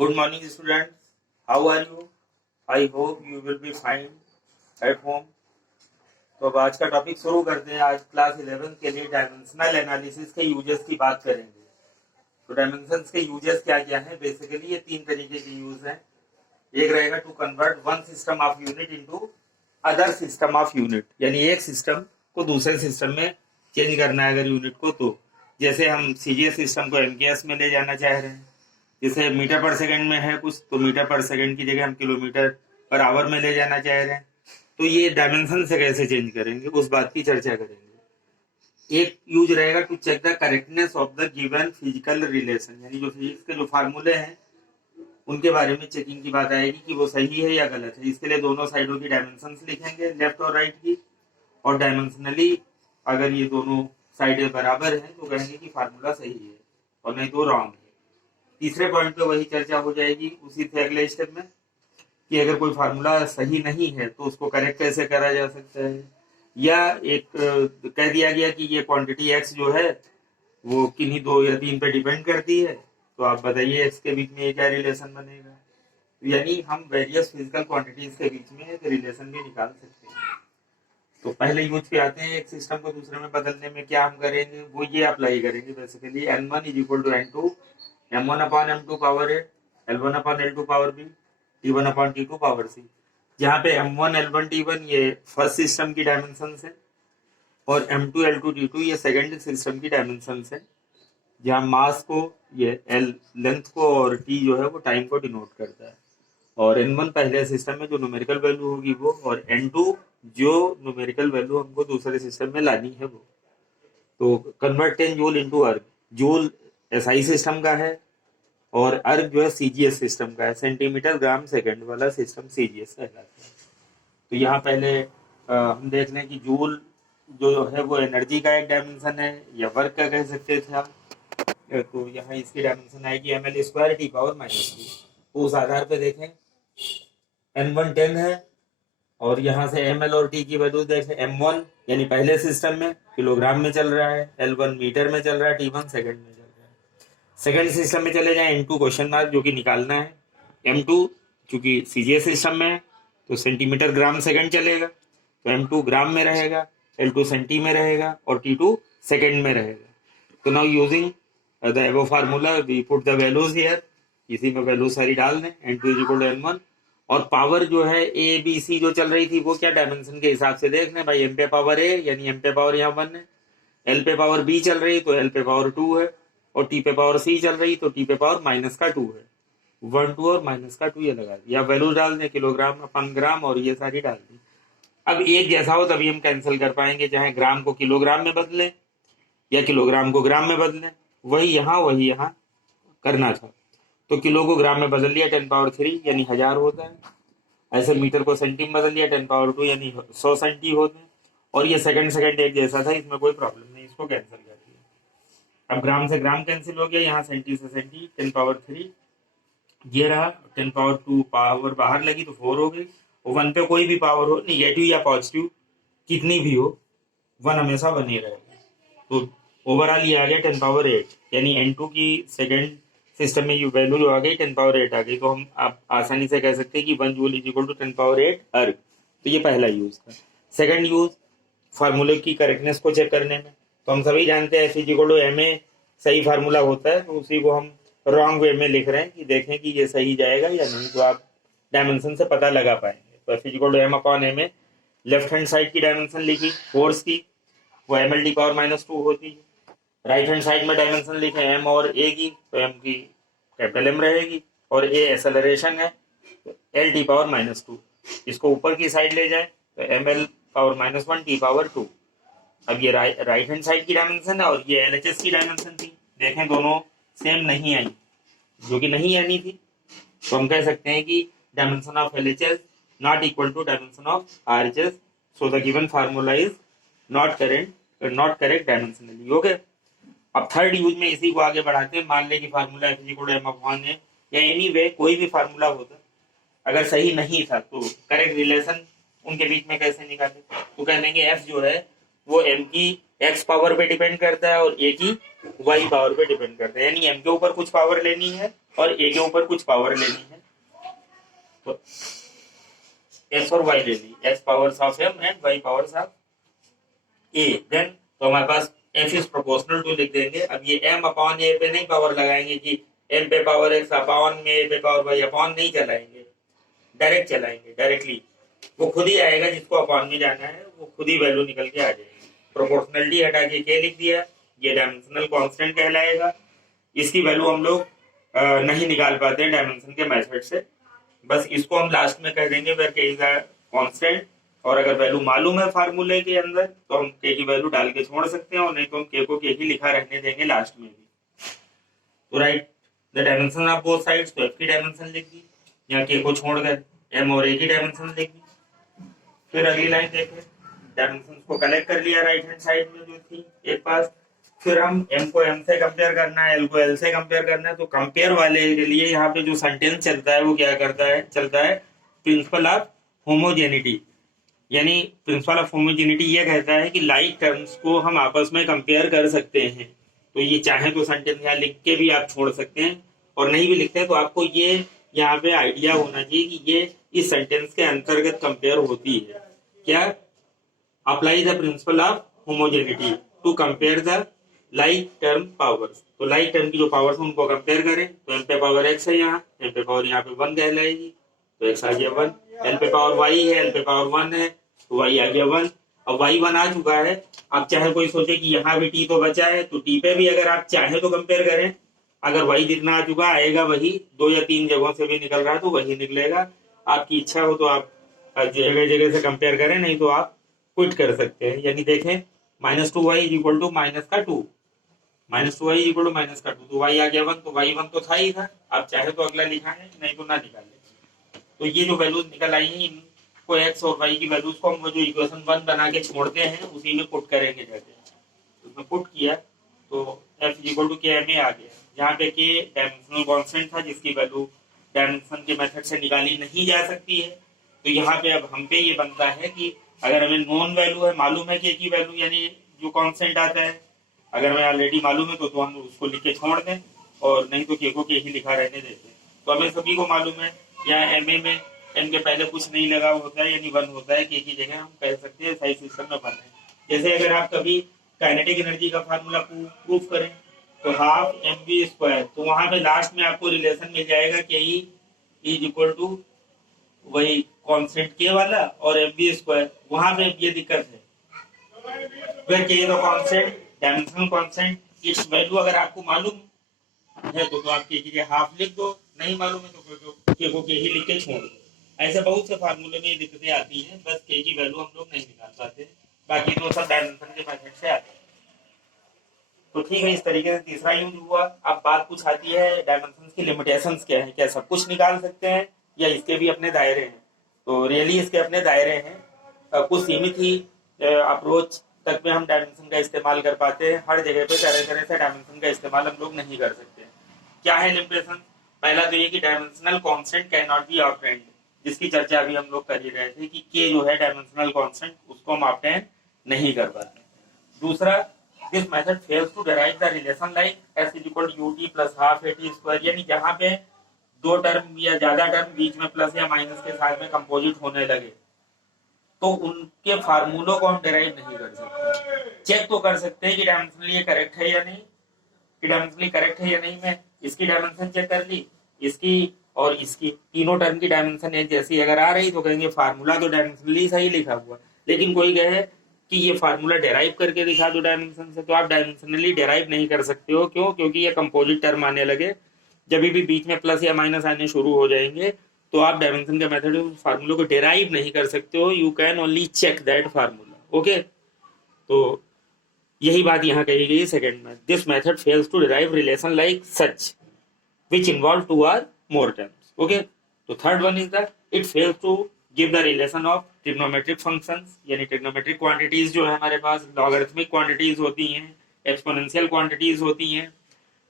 Good morning, students. How are you? I hope you will be fine at home. तो अब आज का topic शुरू करते हैं। आज क्लास 11 के लिए डायमेंशनल एनालिसिस के यूजेस की बात करेंगे। तो डायमेंशंस के यूजेस क्या क्या हैं? बेसिकली ये तीन तरीके के यूज हैं। एक रहेगा to convert one system of unit into other system of unit, यानी एक सिस्टम को दूसरे सिस्टम में चेंज करना है अगर यूनिट को। तो जैसे हम सीजीएस सिस्टम को एमकेएस में ले जाना चाह रहे हैं, जैसे मीटर पर सेकंड में है कुछ, तो मीटर पर सेकंड की जगह हम किलोमीटर पर आवर में ले जाना चाह रहे हैं। तो ये डायमेंशन से कैसे चेंज करेंगे उस बात की चर्चा करेंगे। एक यूज रहेगा to check the correctness of the given physical relation, यानी जो फिजिक्स के जो फार्मूले हैं उनके बारे में चेकिंग की बात आएगी कि वो सही है या गलत है। इसके लिए दोनों साइडों की डायमेंशंस लिखेंगे, लेफ्ट और राइट की, और डायमेंशनली अगर ये दोनों साइडें बराबर हैं तो कहेंगे कि फार्मूला सही है, और नहीं तो रॉन्ग है। तीसरे पॉइंट पे वही चर्चा हो जाएगी उसी से अगले स्टेप में कि अगर कोई फार्मूला सही नहीं है तो उसको करेक्ट कैसे करा जा सकता है, या एक कह दिया गया कि ये क्वांटिटी एक्स जो है वो किन्हीं दो या तीन पे डिपेंड करती है, तो आप बताइए एक्स के बीच में ये क्या रिलेशन बनेगा। यानी हम वेरियस फिजिकल क्वांटिटीज के बीच में एक रिलेशन भी निकाल सकते हैं। तो पहले यूज पे आते हैं, एक सिस्टम को दूसरे में बदलने में क्या हम करेंगे वो ये अप्लाई करेंगे। Basically n1 is equal to n2 m1 upon m2 power a, l1 upon l2 power b, t1 upon t2 power c। जहाँ पे m1 l1 t1 ये फर्स्ट सिस्टम की डायमेंशन है और m2 l2 t2 ये second system की dimension है, जहाँ मास को ये l लेंथ को और t जो है वो टाइम को डिनोट करता है। और n1 पहले सिस्टम में जो न्यूमेरिकल वैल्यू होगी वो, और n2 जो न्यूमेरिकल वैल्यू हमको दूसरे सिस्टम में लानी है वो। तो कन्वर्ट 10 जूल इनटू अर्ग। जूल एसआई सिस्टम का है और अर्ग जो है सीजीएस सिस्टम का है, सेंटीमीटर ग्राम सेकंड वाला सिस्टम सीजीएस कहलाता है। तो यहाँ पहले हम देख लें कि जूल जो है वो एनर्जी का एक डायमेंशन है या वर्क का कह सकते थे आप। तो यहाँ इसकी डायमेंशन आएगी ml स्क्वायर टी पावर -2। तो उस आधार पे देखें n1 10 है और यहाँ से ml और t की वैल्यू देखें। m1 यानी पहले सिस्टम में किलोग्राम में चल रहा है, l1 मीटर में चल रहा है, t1 सेकंड में चल रहा है। सेकंड सिस्टम में चले जाएं, n2 क्वेश्चन मार्क जो कि निकालना है। m2 चूंकि सीजीएस सिस्टम में है तो सेंटीमीटर ग्राम सेकंड चलेगा, तो m2 ग्राम में रहेगा, l2 सेंटी में रहेगा और t2 सेकंड में रहेगा। तो now using the above formula we put the values here, इसी में वैल्यू सारी डाल दें। n2 is equal to n1, और पावर जो है ए बी सी जो चल रही थी वो क्या डायमेंशन के हिसाब से देख लें भाई। m पे पावर a यानी m पे पावर यहाँ 1 है, l पे पावर b चल रही तो l पे पावर 2 है, और t पे पावर c चल रही तो t पे पावर -2 है। 1 2 और -2 ये लगा दिया। वैल्यू डाल दें किलोग्राम अपन ग्राम और ये सारी डाल दी। अब एक जैसा हो तभी हम कैंसिल कर पाएंगे, चाहे ग्राम को किलोग्राम में बदलें या किलोग्राम को ग्राम में बदलें। वही यहाँ करना था। तो किलो को ग्राम में बदल लिया 10 पावर 3 यानी 1000 होता है। ऐसे मीटर को सेंटी में बदल लिया 10 पावर 2 यानी 100 सेंटी होते हैं। और ये सेकंड एक जैसा था, इसमें कोई प्रॉब्लम नहीं, इसको कैंसिल कर दिया। अब ग्राम से ग्राम कैंसिल हो गया, यहाँ सेंटी से सेंटी 10 पावर 3 ये रहा, 10 पावर 2 पावर बाहर लगी तो 4 हो गई। और 1 पे कोई भी पावर हो, निगेटिव या पॉजिटिव कितनी भी हो, 1 हमेशा 1 ही रहेगा। तो ओवरऑल ये आ गया 10 पावर 8, यानी n2 की सेकंड सिस्टम में ये वैल्यू जो आ गई 10 पावर 8 आ गई। तो हम आप आसानी से कह सकते हैं कि 1 joule is equal to 10 power 8 erg. तो ये पहला यूज था। सेकंड यूज फार्मूले की करेक्टनेस को चेक करने में। तो हम सभी जानते हैं F is equal to ma सही फार्मूला होता है, तो उसी को हम रॉन्ग वे में लिख रहे हैं कि देखें कि ये सही जाएगा या नहीं, तो आप डायमेंशन से पता लगा पाएंगे। तो F is equal to m upon ma, left hand side की डायमेंशन लिखी फोर्स की, वो ml टी पावर -2 होती है। राइट हैंड साइड में डायमेंशन लिखे m और a की, तो m की कैपिटल M रहेगी, और a एक्सेलरेशन है तो l टी पावर -2। इसको ऊपर की साइड ले जाए तो ml पावर -1 टी पावर 2। अब ये राइट हैंड साइड की डायमेंशन है और ये LHS की डायमेंशन थी। देखें दोनों सेम नहीं आई, जो कि नहीं आनी थी, तो हम कह सकते हैं कि dimension of LHS not equal to dimension of RHS, so the given formula is not correct dimensionally. Okay, अब थर्ड यूज में इसी को आगे बढ़ाते हैं। मान ले कि formula F equal to m upon a या एनीवे कोई भी फार्मूला होता, अगर सही नहीं था तो करेक्ट रिलेशन उनके बीच में कैसे निकाले। तो कह लेंगे F जो है वो m की एक्स पावर पे डिपेंड करता है और ए की वाई पावर पे डिपेंड करता है, यानी एम के ऊपर कुछ पावर लेनी है और ए के ऊपर कुछ पावर लेनी है, तो एक्स और वाई ले ली, X powers of M and Y powers of A, then तो हमारे पास एफ इज प्रोपोर्शनल टू लिख देंगे। अब ये एम अपॉन ए पे नहीं पावर लगाएंगे कि एम पे पावर एक्स अपॉन में ए पे पावर वाई, अपॉन नहीं चलाएंगे, डायरेक्ट चलाएंगे, डायरेक्टली वो खुद ही आएगा, जिसको अपॉन में जाना है वो खुद ही वैल्यू निकल के आ जाएगी। प्रोपोर्शनलिटी हटा के क्या लिख दिया, ये डायमेंशनल कांस्टेंट कहलाएगा। इसकी वैल्यू हम लोग नहीं निकाल पाते हैं डायमेंशन के मेथड से, बस इसको हम लास्ट में कह देंगे वेयर के इज अ कांस्टेंट, और अगर वैल्यू मालूम है फार्मूले के अंदर तो हम के की वैल्यू डाल के छोड़ सकते हैं, और नहीं तो हम के को के ही लिखा रहने देंगे लास्ट में भी। तो right the dimension of both sides, तो एफ की डायमेंशन लिख दी, यहाँ के को छोड़कर एम और ए की डायमेंशन लिख दी। फिर अगली लाइन देखें, डायमेंशन को कलेक्ट कर लिया राइट हैंड साइड में जो थी एक पास, फिर हम एम को एम से कंपेयर करना है, एल को एल से कंपेयर करना है। तो कंपेयर वाले के लिए यहाँ पे जो सेंटेंस चलता है वो क्या करता है, चलता है प्रिंसिपल ऑफ होमोजेनिटी, यानी प्रिंसिपल ऑफ होमोजेनिटी ये कहता है कि लाइक टर्म्स को हम आपस में कंपेयर कर सकते हैं। तो ये चाहे तो सेंटेंस यहाँ लिख के भी आप छोड़ सकते हैं, और नहीं भी लिखते हैं तो आपको ये यहाँ पे आइडिया होना चाहिए कि ये इस सेंटेंस के अंतर्गत कंपेयर होती है। क्या, apply the principle of homogeneity to compare the like term powers. तो लाइक टर्म की जो पावर्स उनको कंपेयर करें, तो एम पे पावर एक्स है, यहाँ एम पे पावर यहाँ पे 1 कहलाएगी, तो एक्स आ गया 1, एल पे पावर वाई है, एल पे पावर 1 है, तो वाई आ गया 1। अब वाई 1 आ चुका है, अब चाहे कोई सोचे कि यहाँ भी टी तो बचा है, तो टी पे भी अगर आप चाहे तो कंपेयर करें, अगर वाई जितना आ चुका आएगा वही, 2 या 3 जगहों से भी निकल रहा है तो वही निकलेगा। आपकी इच्छा हो तो आप जगह जगह से कंपेयर करें, नहीं तो आप क्विट कर सकते हैं। यानी देखें -2y is equal to minus का 2, -2y is equal to minus का 2, तो y आ गया 1, तो y 1 तो था ही था, आप चाहे तो अगला लिखा है, नहीं तो ना निकाले। तो ये जो वैल्यूज निकल आई हैं, इनको x और y की वैल्यूज को हम जो इक्वेशन 1 बना के छोड़ते हैं उसी में पुट करेंगे जाके। उसमें पुट किया तो f इज इक्वल टू के एम ए आ गया, जहाँ पे के डायमेंशनल कांस्टेंट था जिसकी वैल्यू डायमेंशन के मेथड से निकाली नहीं जा सकती है। तो यहाँ पे अब हम पे ये बनता है कि अगर हमें नॉन वैल्यू है, मालूम है के की वैल्यू यानी जो कांस्टेंट आता है, अगर हमें ऑलरेडी मालूम है तो हम उसको लिख के छोड़ दें, और नहीं तो के को के ही लिखा रहने देते हैं। तो हमें सभी को मालूम है यहाँ एम ए में एम के पहले कुछ नहीं लगा होता है, यानी 1 होता है, के की जगह हम कह सकते हैं साइज सिस्टम में 1 है। जैसे अगर आप कभी काइनेटिक एनर्जी का फार्मूला प्रूफ करें तो हाफ एम वी स्क्वायर, तो वहां पे लास्ट में आपको रिलेशन मिल जाएगा के ई इज इक्वल टू वही कांस्टेंट के वाला और एम वी स्क्वायर, वहां पे ये दिक्कत है। फिर के the constant dimensional constant, it's value अगर आपको मालूम है तो आप के की हाफ लिख दो, नहीं मालूम है तो के को के ही लिख के छोड़ दो। ऐसे बहुत से फार्मूले में ये दिक्कतें आती हैं, बस के की वैल्यू हम लोग नहीं निकाल पाते, बाकी तो सब डायमेंशन के मेथड से आते हैं। तो ठीक है, इस तरीके से तीसरा यूज हुआ। अब बात कुछ आती है डायमेंशन की लिमिटेशंस क्या है, क्या सब कुछ निकाल सकते हैं या इसके भी अपने दायरे हैं। तो रियली इसके अपने दायरे हैं, कुछ सीमित ही अप्रोच तक में हम डायमेंशन का इस्तेमाल कर पाते हैं, हर जगह पे तरह तरह से डायमेंशन का इस्तेमाल हम लोग नहीं कर सकते। क्या है लिमिटेशन, पहला तो ये कि dimensional constant can not be obtained, जिसकी चर्चा अभी हम लोग कर ही रहे थे कि के जो है डायमेंशनल कांस्टेंट उसको हम ऑब्टेन नहीं कर पाते। दूसरा, this method fails to derive the relation like s is equal to ut plus half at square, यानी जहां पे 2 टर्म या ज्यादा टर्म बीच में प्लस या माइनस के साथ में कंपोजिट होने लगे तो उनके फार्मूलों को हम डिराइव नहीं कर सकते। चेक तो कर सकते हैं कि डायमेंशनली ये करेक्ट है या नहीं, कि डायमेंशनली करेक्ट है या नहीं। मैं इसकी डायमेंशन चेक कर ली, इसकी और इसकी, तीनों टर्म की डायमेंशन एक जैसी अगर आ रही तो कहेंगे फार्मूला तो डायमेंशनली सही लिखा हुआ। लेकिन कोई कहे कि ये फार्मूला डेराइव करके दिखा दो डायमेंशन से, तो आप डायमेंशनली डेराइव नहीं कर सकते हो। क्यों? क्योंकि ये कंपोजिट टर्म आने लगे, जब भी बीच में प्लस या माइनस आने शुरू हो जाएंगे तो आप डायमेंशन के मेथड फार्मूला को डेराइव नहीं कर सकते हो। You can only check that formula. Okay, तो यही बात यहाँ कही गई सेकंड में। This method fails to derive relation like such which involve 2 or more terms. Okay, तो third one is that it fails to give the relation of trigonometric functions, यानी trigonometric quantities जो है हमारे पास logarithmic quantities होती हैं, exponential quantities होती हैं,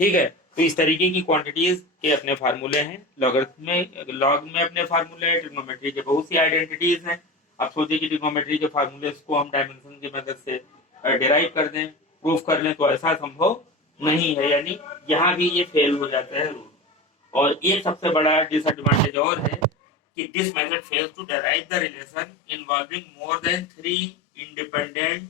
ठीक है। तो इस तरीके की quantities के अपने फार्मूले हैं, log में अपने फार्मूले हैं, trigonometry के बहुत सी आइडेंटिटीज हैं। आप सोचिए कि trigonometry के फार्मूले को हम डायमेंशन की मदद से डिराइव कर दें, प्रूफ कर लें, तो ऐसा संभव नहीं है, यानी यहाँ भी ये फेल हो जाता है रूल। और एक सबसे बड़ा डिसएडवांटेज और है कि this method fails to derive the relation involving more than 3 independent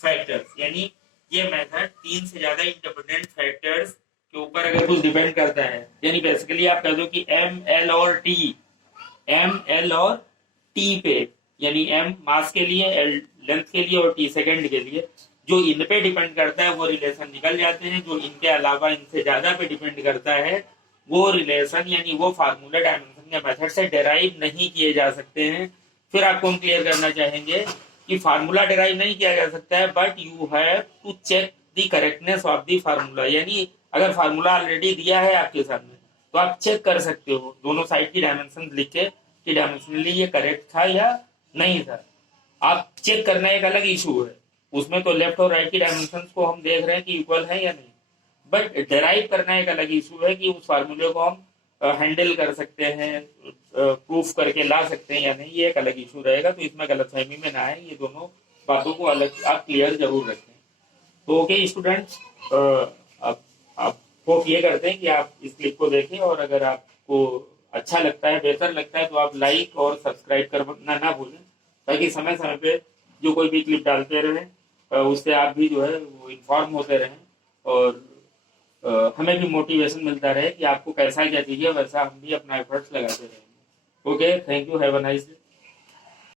factors, यानी ये मेथड 3 से ज्यादा इंडिपेंडेंट फैक्टर्स के ऊपर अगर कुछ डिपेंड करता है, यानी बेसिकली आप कह दो कि एम एल और टी पे, यानी एम मास के लिए, एल लेंथ के लिए और टी सेकंड के लिए, जो इन पे डिपेंड करता है वो रिलेशन निकल जाते हैं। जो इनके अलावा इनसे ज्यादा पे डिपेंड करता है वो रिलेशन यानी वो फार्मूला डायमेंशन के मेथड से डिराइव नहीं किए जा सकते हैं। फिर आपको हम क्लियर करना चाहेंगे कि फार्मूला डिराइव नहीं किया जा सकता है, but you have to check the correctness of the formula, यानी अगर फार्मूला ऑलरेडी दिया है आपके सामने तो आप चेक कर सकते हो दोनों साइड की डायमेंशन लिख के कि डायमेंशनली ये करेक्ट था या नहीं था। आप चेक करना एक अलग इशू है, उसमें तो लेफ्ट और राइट की डायमेंशन को हम देख रहे हैं कि इक्वल है या नहीं, बट डिराइव करना एक अलग इशू है कि उस फार्मूले को हम हैंडल कर सकते हैं, प्रूफ करके ला सकते हैं या नहीं, ये एक अलग इशू रहेगा। तो इसमें गलतफहमी में ना आए, ये दोनों बातों को अलग आप क्लियर जरूर रखें। तो ओके स्टूडेंट्स, आप होप ये करते हैं कि आप इस क्लिप को देखें, और अगर आपको अच्छा लगता है, बेहतर लगता है, तो आप लाइक और सब्सक्राइब करना ना भूलें, ताकि समय समय पे जो कोई भी क्लिप डालते रहें उससे आप भी जो है वो इन्फॉर्म होते रहें, और हमें भी मोटिवेशन मिलता रहे कि आपको कैसा क्या चाहिए, वैसा हम भी अपना एफर्ट्स लगाते रहेंगे। Okay, thank you, have a nice day.